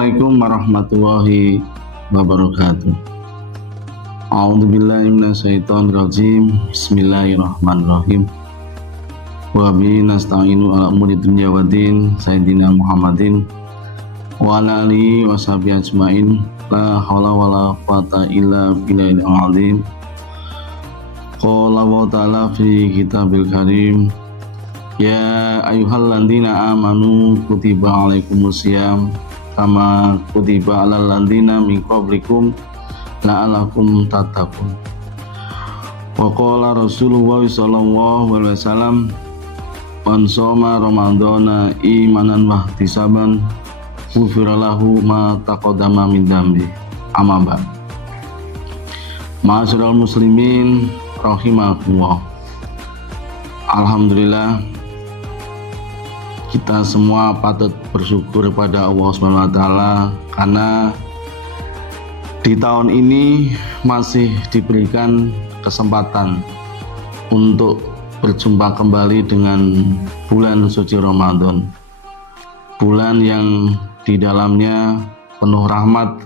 Assalamualaikum warahmatullahi wabarakatuh. A'udzubillahi minasyaitonirrajim. Bismillahirrahmanirrahim. Wa bihi nasta'inu ala umuri dunya waddin. Sayyidina Muhammadin wa ala alihi wa sahbihi ajmain. La haula wala quwata illa billahil azim. Qala wa ta'ala fi kitabil karim. Ya ayyuhalladzina amanu kutiba alaikumusiyam kama kutiba alal ladzina min qablikum la'alakum tattaqun. Wa qala Rasulullah sallallahu alaihi wasallam man shoma ramadhana imanan wa ihtisaban ghufira lahu ma taqaddama min dzambi. Amma ba'd. Ma'asyiral muslimin rahimakumullah. Alhamdulillah, kita semua patut bersyukur kepada Allah SWT karena di tahun ini masih diberikan kesempatan untuk berjumpa kembali dengan bulan suci Ramadan, bulan yang di dalamnya penuh rahmat,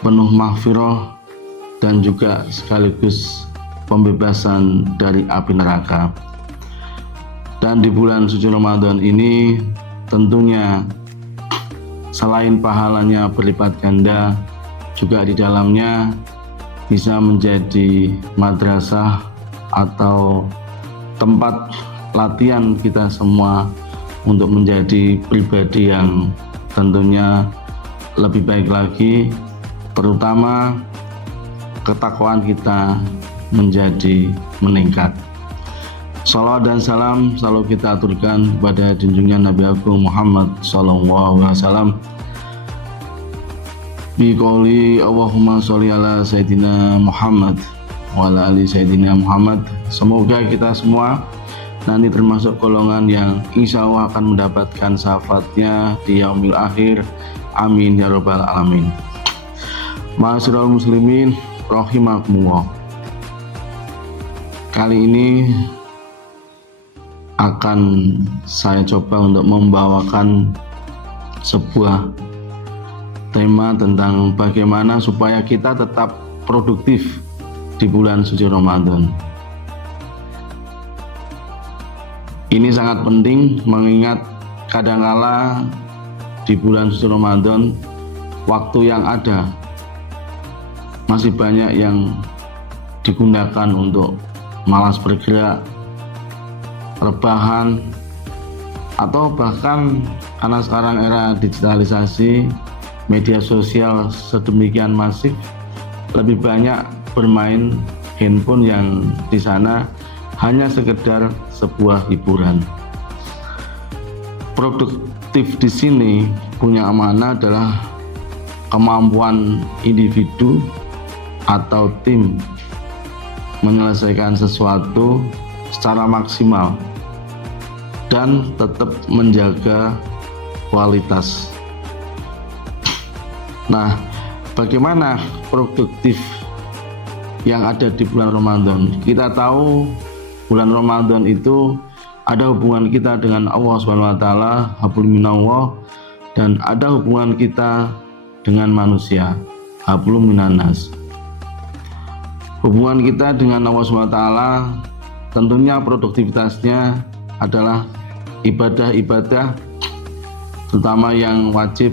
penuh maghfirah, dan juga sekaligus pembebasan dari api neraka. Dan di bulan suci Ramadan ini tentunya selain pahalanya berlipat ganda, juga di dalamnya bisa menjadi madrasah atau tempat latihan kita semua untuk menjadi pribadi yang tentunya lebih baik lagi, terutama ketakwaan kita menjadi meningkat. Salawat dan salam selalu kita aturkan kepada junjungan Nabi Agung Muhammad sallallahu alaihi wasallam. Bi qouli Allahumma sholli ala Sayyidina Muhammad wa ala ali Sayyidina Muhammad. Semoga kita semua nanti termasuk golongan yang insya Allah akan mendapatkan syafaatnya di yaumil akhir. Amin ya rabbal alamin. Ma'asyiral muslimin rahimakumullah. Kali ini akan saya coba untuk membawakan sebuah tema tentang bagaimana supaya kita tetap produktif di bulan suci Ramadan. Ini sangat penting mengingat kadangkala di bulan suci Ramadan waktu yang ada masih banyak yang digunakan untuk malas bergerak, rebahan, atau bahkan karena sekarang era digitalisasi, media sosial sedemikian masif, lebih banyak bermain handphone yang di sana hanya sekedar sebuah hiburan. Produktif di sini punya amanah adalah kemampuan individu atau tim menyelesaikan sesuatu secara maksimal dan tetap menjaga kualitas. Nah, bagaimana produktif yang ada di bulan Ramadan? Kita tahu bulan Ramadan itu ada hubungan kita dengan Allah SWT, hablum minallah, dan ada hubungan kita dengan manusia, hablum minannas. Hubungan kita dengan Allah SWT tentunya produktivitasnya adalah ibadah-ibadah, terutama yang wajib.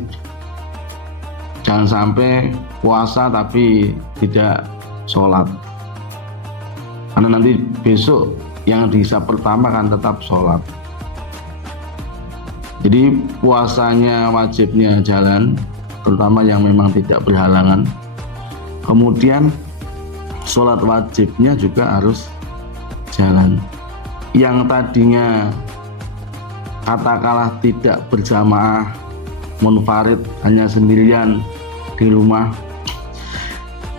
Jangan sampai puasa tapi tidak sholat, karena nanti besok yang dihisab pertama kan tetap sholat. Jadi puasanya wajibnya jalan, terutama yang memang tidak berhalangan. Kemudian sholat wajibnya juga harus jalan. Yang tadinya katakanlah tidak berjamaah, munfarid, hanya sendirian di rumah,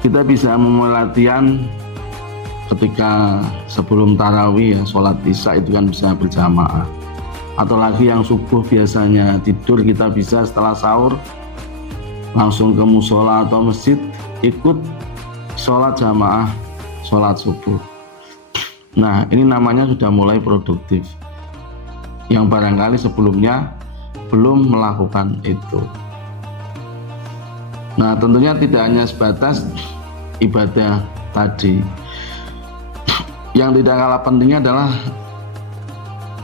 kita bisa memulai latihan ketika sebelum tarawih, ya, sholat isya itu kan bisa berjamaah. Atau lagi yang subuh biasanya tidur, kita bisa setelah sahur langsung ke musola atau masjid ikut sholat jamaah, sholat subuh. Nah, ini namanya sudah mulai produktif. Yang barangkali sebelumnya sebelum melakukan itu. Nah, tentunya tidak hanya sebatas ibadah tadi. Yang tidak kalah pentingnya adalah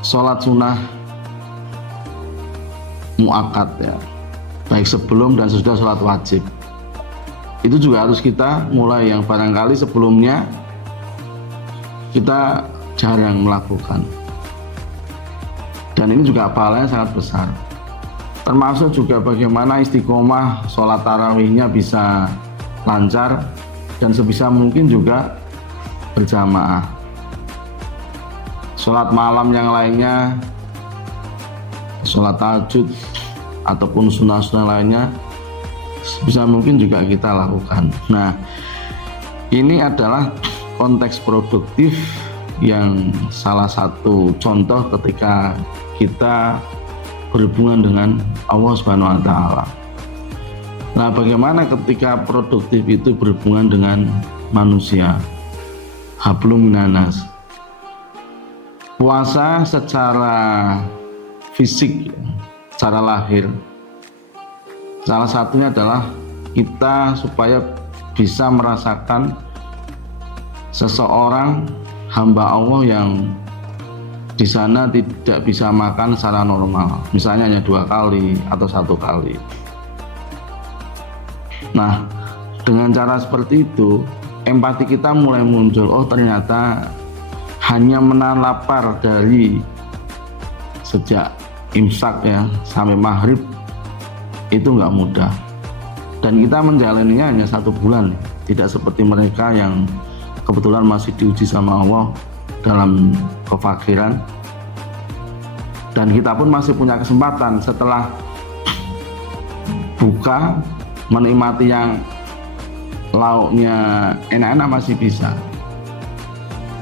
sholat sunnah muakkad ya, baik sebelum dan sesudah sholat wajib. Itu juga harus kita mulai, yang barangkali sebelumnya kita jarang melakukan. Dan ini juga pahalanya sangat besar. Termasuk juga bagaimana istiqomah sholat tarawihnya bisa lancar dan sebisa mungkin juga berjamaah. Sholat malam yang lainnya, sholat tahajud ataupun sunnah-sunnah lainnya sebisa mungkin juga kita lakukan. Nah, ini adalah konteks produktif yang salah satu contoh ketika kita berhubungan dengan Allah Subhanahu wa taala. Nah, bagaimana ketika produktif itu berhubungan dengan manusia? Hablum minanas. Puasa secara fisik, secara lahir, salah satunya adalah kita supaya bisa merasakan seseorang hamba Allah yang di sana tidak bisa makan secara normal, misalnya hanya 2 kali atau 1 kali. Nah, dengan cara seperti itu, empati kita mulai muncul. Oh, ternyata hanya menahan lapar dari sejak imsak ya sampai maghrib itu nggak mudah, dan kita menjalaninya hanya 1 bulan, tidak seperti mereka yang kebetulan masih diuji sama Allah dalam kefakiran. Dan kita pun masih punya kesempatan setelah buka menikmati yang lauknya enak-enak masih bisa.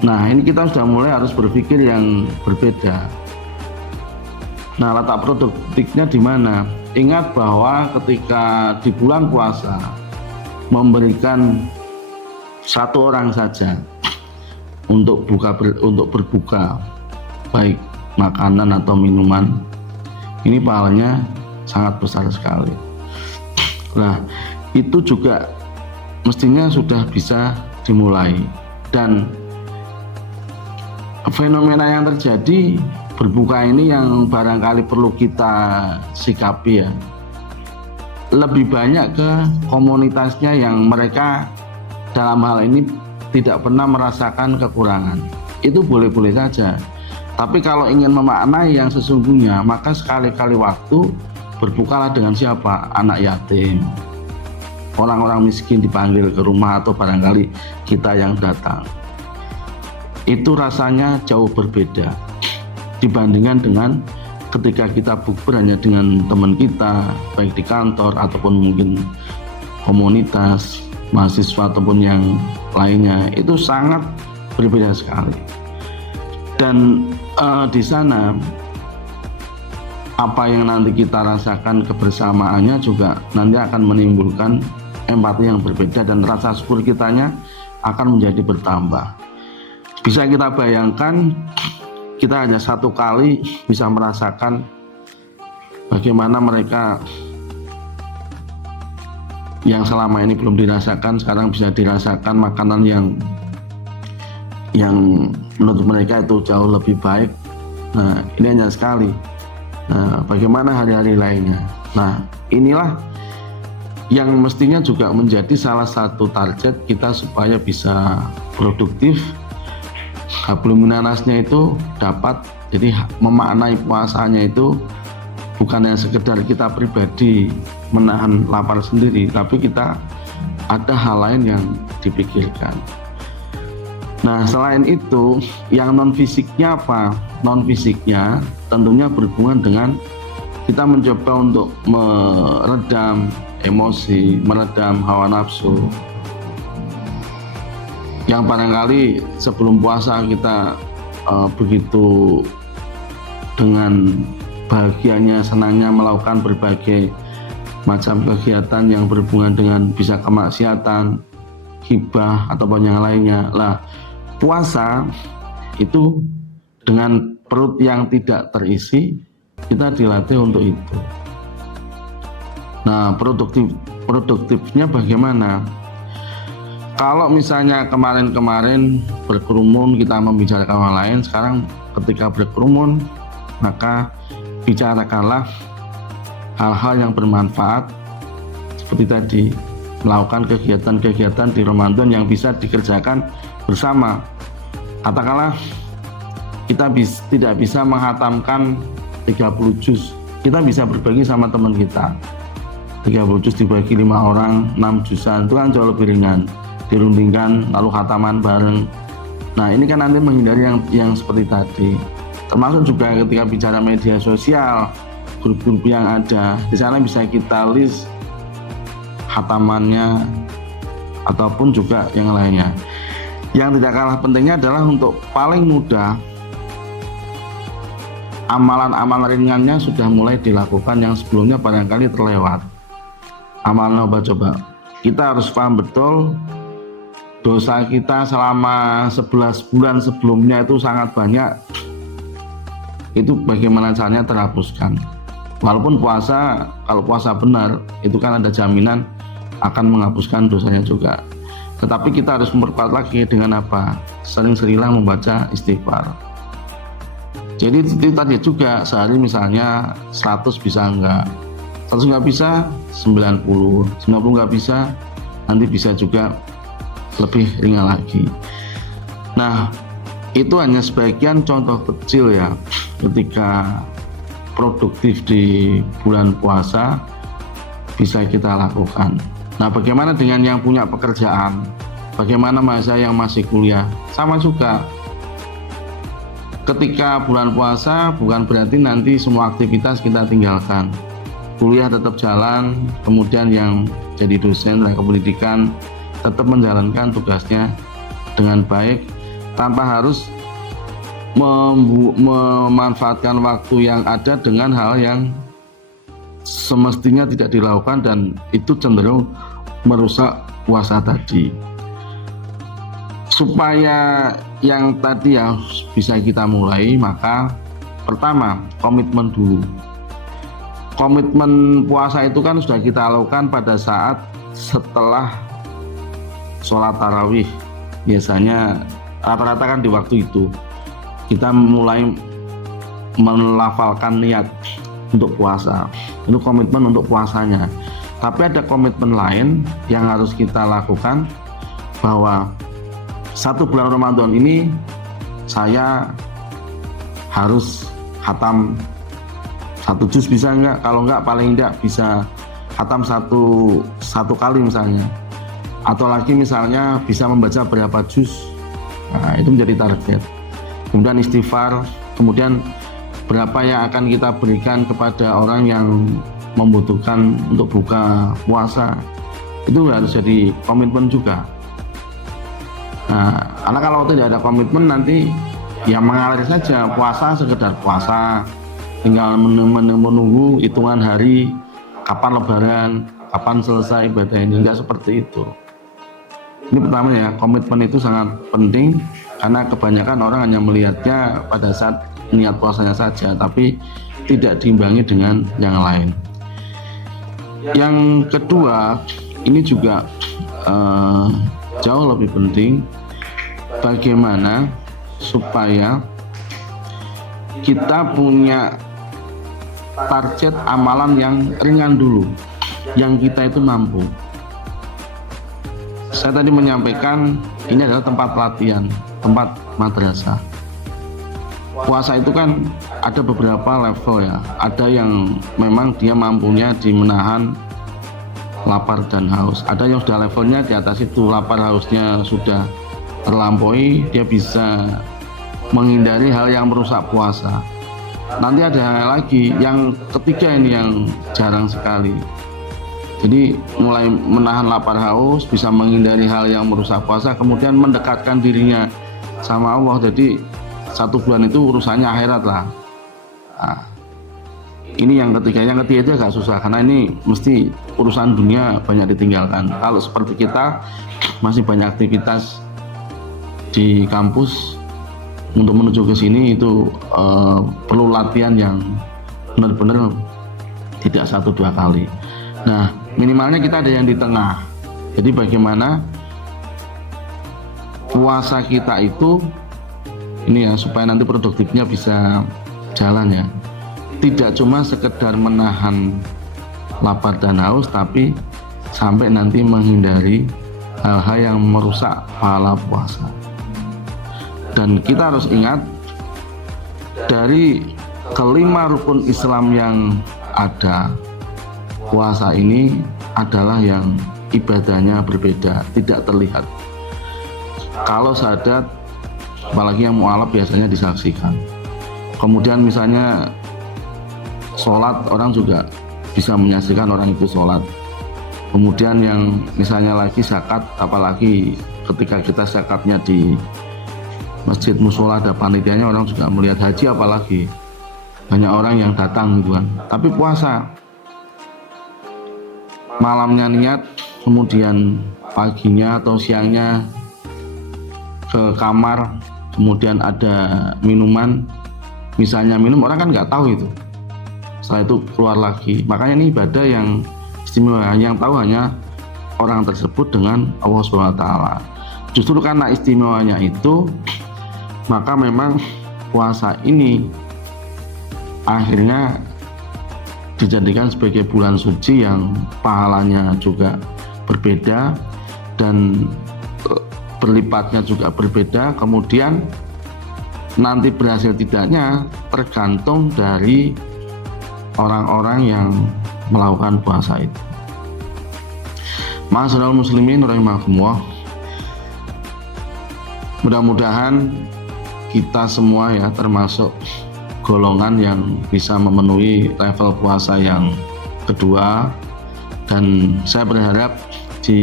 Nah, ini kita sudah mulai harus berpikir yang berbeda. Nah, letak produktifnya di mana? Ingat bahwa ketika di bulan puasa memberikan 1 orang saja untuk berbuka, baik makanan atau minuman, ini pahalanya sangat besar sekali. Nah, itu juga mestinya sudah bisa dimulai. Dan fenomena yang terjadi berbuka ini yang barangkali perlu kita sikapi ya, lebih banyak ke komunitasnya yang mereka dalam hal ini tidak pernah merasakan kekurangan. Itu boleh-boleh saja, tapi kalau ingin memaknai yang sesungguhnya, maka sekali-kali waktu berbukalah dengan siapa? Anak yatim, orang-orang miskin dipanggil ke rumah, atau barangkali kita yang datang. Itu rasanya jauh berbeda dibandingkan dengan ketika kita bukber hanya dengan teman kita, baik di kantor ataupun mungkin komunitas, mahasiswa ataupun yang lainnya. Itu sangat berbeda sekali. Dan di sana apa yang nanti kita rasakan kebersamaannya juga nanti akan menimbulkan empati yang berbeda, dan rasa syukur kitanya akan menjadi bertambah. Bisa kita bayangkan, kita hanya 1 kali bisa merasakan bagaimana mereka yang selama ini belum dirasakan sekarang bisa dirasakan makanan yang menurut mereka itu jauh lebih baik. Nah, ini hanya sekali. Nah, bagaimana hari-hari lainnya? Nah, inilah yang mestinya juga menjadi salah satu target kita supaya bisa produktif. Hablum minanasnya itu dapat, jadi memaknai puasanya itu bukan hanya sekedar kita pribadi menahan lapar sendiri, tapi kita ada hal lain yang dipikirkan. Nah, selain itu, yang non fisiknya apa? Non fisiknya tentunya berhubungan dengan kita mencoba untuk meredam emosi, meredam hawa nafsu. Yang barangkali sebelum puasa kita begitu dengan bahagianya, senangnya melakukan berbagai macam kegiatan yang berhubungan dengan bisa kemaksiatan, hibah ataupun yang lainnya. Lah, puasa itu dengan perut yang tidak terisi, kita dilatih untuk itu. Nah, produktifnya bagaimana? Kalau misalnya kemarin-kemarin berkerumun kita membicarakan hal lain, sekarang ketika berkerumun maka bicarakanlah hal-hal yang bermanfaat, seperti tadi melakukan kegiatan-kegiatan di Ramadan yang bisa dikerjakan bersama. Katakanlah kita tidak bisa menghatamkan 30 juz, kita bisa berbagi sama teman kita. 30 juz dibagi 5 orang, 6 juzan, itu kan jauh lebih ringan. Dirundingkan lalu khataman bareng. Nah, ini kan nanti menghindari yang seperti tadi. Termasuk juga ketika bicara media sosial, grup-grup yang ada di sana bisa kita list khatamannya ataupun juga yang lainnya. Yang tidak kalah pentingnya adalah untuk paling mudah, amalan-amalan ringannya sudah mulai dilakukan yang sebelumnya barangkali terlewat. Amalan apa coba? Kita harus paham betul dosa kita selama 11 bulan sebelumnya itu sangat banyak. Itu bagaimana caranya terhapuskan. Walaupun puasa, kalau puasa benar itu kan ada jaminan akan menghapuskan dosanya juga. Tetapi kita harus memperkuat lagi dengan apa? Sering-seringlah membaca istighfar. Jadi itu tadi juga, sehari misalnya 100 bisa enggak, 100 nggak bisa 90 nggak bisa, nanti bisa juga lebih ringan lagi. Nah, itu hanya sebagian contoh kecil ya ketika produktif di bulan puasa bisa kita lakukan. Nah, bagaimana dengan yang punya pekerjaan? Bagaimana masa yang masih kuliah? Sama juga. Ketika bulan puasa bukan berarti nanti semua aktivitas kita tinggalkan. Kuliah tetap jalan, kemudian yang jadi dosen dan pendidikan tetap menjalankan tugasnya dengan baik tanpa harus memanfaatkan waktu yang ada dengan hal yang semestinya tidak dilakukan dan itu cenderung merusak puasa tadi. Supaya yang tadi ya bisa kita mulai, maka pertama komitmen dulu. Komitmen puasa itu kan sudah kita lakukan pada saat setelah sholat tarawih. Biasanya rata-rata kan di waktu itu kita mulai melafalkan niat untuk puasa. Itu komitmen untuk puasanya. Tapi ada komitmen lain yang harus kita lakukan, bahwa 1 bulan Ramadan ini saya harus khatam 1 juz bisa enggak? Kalau enggak paling enggak bisa khatam satu kali misalnya. Atau lagi misalnya bisa membaca berapa juz. Nah, itu menjadi target. Kemudian istighfar, kemudian berapa yang akan kita berikan kepada orang yang membutuhkan untuk buka puasa. Itu harus jadi komitmen juga. Nah, karena kalau tidak ada komitmen nanti ya mengalir saja, puasa sekedar puasa, tinggal menunggu hitungan hari kapan lebaran, kapan selesai ibadah ini. Enggak seperti itu. Ini pertama ya, komitmen itu sangat penting karena kebanyakan orang hanya melihatnya pada saat niat puasanya saja, tapi tidak diimbangi dengan yang lain. Yang kedua, ini juga jauh lebih penting, bagaimana supaya kita punya target amalan yang ringan dulu, yang kita itu mampu. Saya tadi menyampaikan ini adalah tempat latihan, tempat madrasah. Puasa itu kan ada beberapa level ya. Ada yang memang dia mampunya di menahan lapar dan haus. Ada yang sudah levelnya di atas itu, lapar hausnya sudah terlampaui, dia bisa menghindari hal yang merusak puasa. Nanti ada lagi yang ketiga ini yang jarang sekali. Jadi mulai menahan lapar haus, bisa menghindari hal yang merusak puasa, kemudian mendekatkan dirinya sama Allah. Jadi 1 bulan itu urusannya akhirat lah. Nah, ini yang ketiga. Yang ketiga itu agak susah karena ini mesti urusan dunia banyak ditinggalkan. Kalau seperti kita masih banyak aktivitas di kampus, untuk menuju ke sini itu perlu latihan yang benar-benar tidak 1-2 kali. Nah, minimalnya kita ada yang di tengah. Jadi bagaimana puasa kita itu ini ya, supaya nanti produktifnya bisa jalan ya, tidak cuma sekedar menahan lapar dan haus, tapi sampai nanti menghindari hal-hal yang merusak pahala puasa. Dan kita harus ingat, dari kelima rukun Islam yang ada, puasa ini adalah yang ibadahnya berbeda, tidak terlihat. Kalau syahadat, apalagi yang mu'alaf, biasanya disaksikan. Kemudian misalnya sholat, orang juga bisa menyaksikan orang itu sholat. Kemudian yang misalnya lagi zakat, apalagi ketika kita zakatnya di masjid musola ada panitianya, orang juga melihat. Haji apalagi banyak orang yang datang gitu kan. Tapi puasa, malamnya niat, kemudian paginya atau siangnya ke kamar, kemudian ada minuman, misalnya minum, orang kan nggak tahu itu, setelah itu keluar lagi. Makanya ini ibadah yang istimewa, yang tahu hanya orang tersebut dengan Allah SWT. Justru karena istimewanya itu, maka memang puasa ini akhirnya dijadikan sebagai bulan suci yang pahalanya juga berbeda dan berlipatnya juga berbeda. Kemudian nanti berhasil tidaknya tergantung dari orang-orang yang melakukan puasa itu. Ma'asyiral muslimin rahimakumullah, mudah-mudahan kita semua ya termasuk golongan yang bisa memenuhi level puasa yang kedua. Dan saya berharap di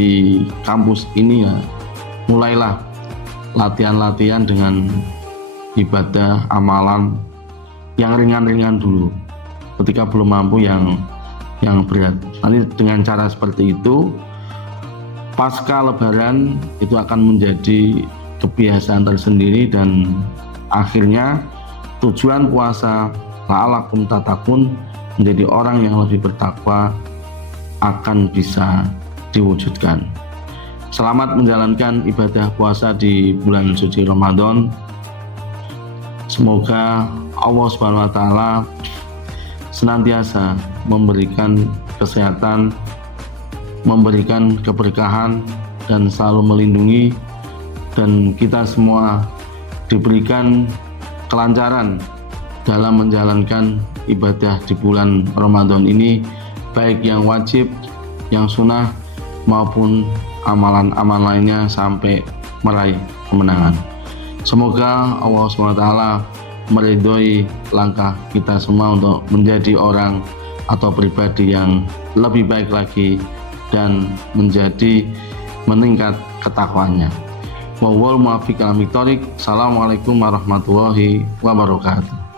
kampus ini ya mulailah latihan-latihan dengan ibadah amalan yang ringan-ringan dulu, ketika belum mampu yang berat. Nanti dengan cara seperti itu, pasca lebaran itu akan menjadi kebiasaan tersendiri, dan akhirnya tujuan puasa la'alakum tattaqun, menjadi orang yang lebih bertakwa, akan bisa diwujudkan. Selamat menjalankan ibadah puasa di bulan suci Ramadan. Semoga Allah Subhanahu wa taala senantiasa memberikan kesehatan, memberikan keberkahan, dan selalu melindungi, dan kita semua diberikan kelancaran dalam menjalankan ibadah di bulan Ramadan ini, baik yang wajib, yang sunnah, maupun amalan-amalan lainnya, sampai meraih kemenangan. Semoga Allah SWT meridhoi langkah kita semua untuk menjadi orang atau pribadi yang lebih baik lagi dan menjadi meningkat ketakwanya. Wallahul muwaffiq ila aqwamit thoriq. Assalamualaikum warahmatullahi wabarakatuh.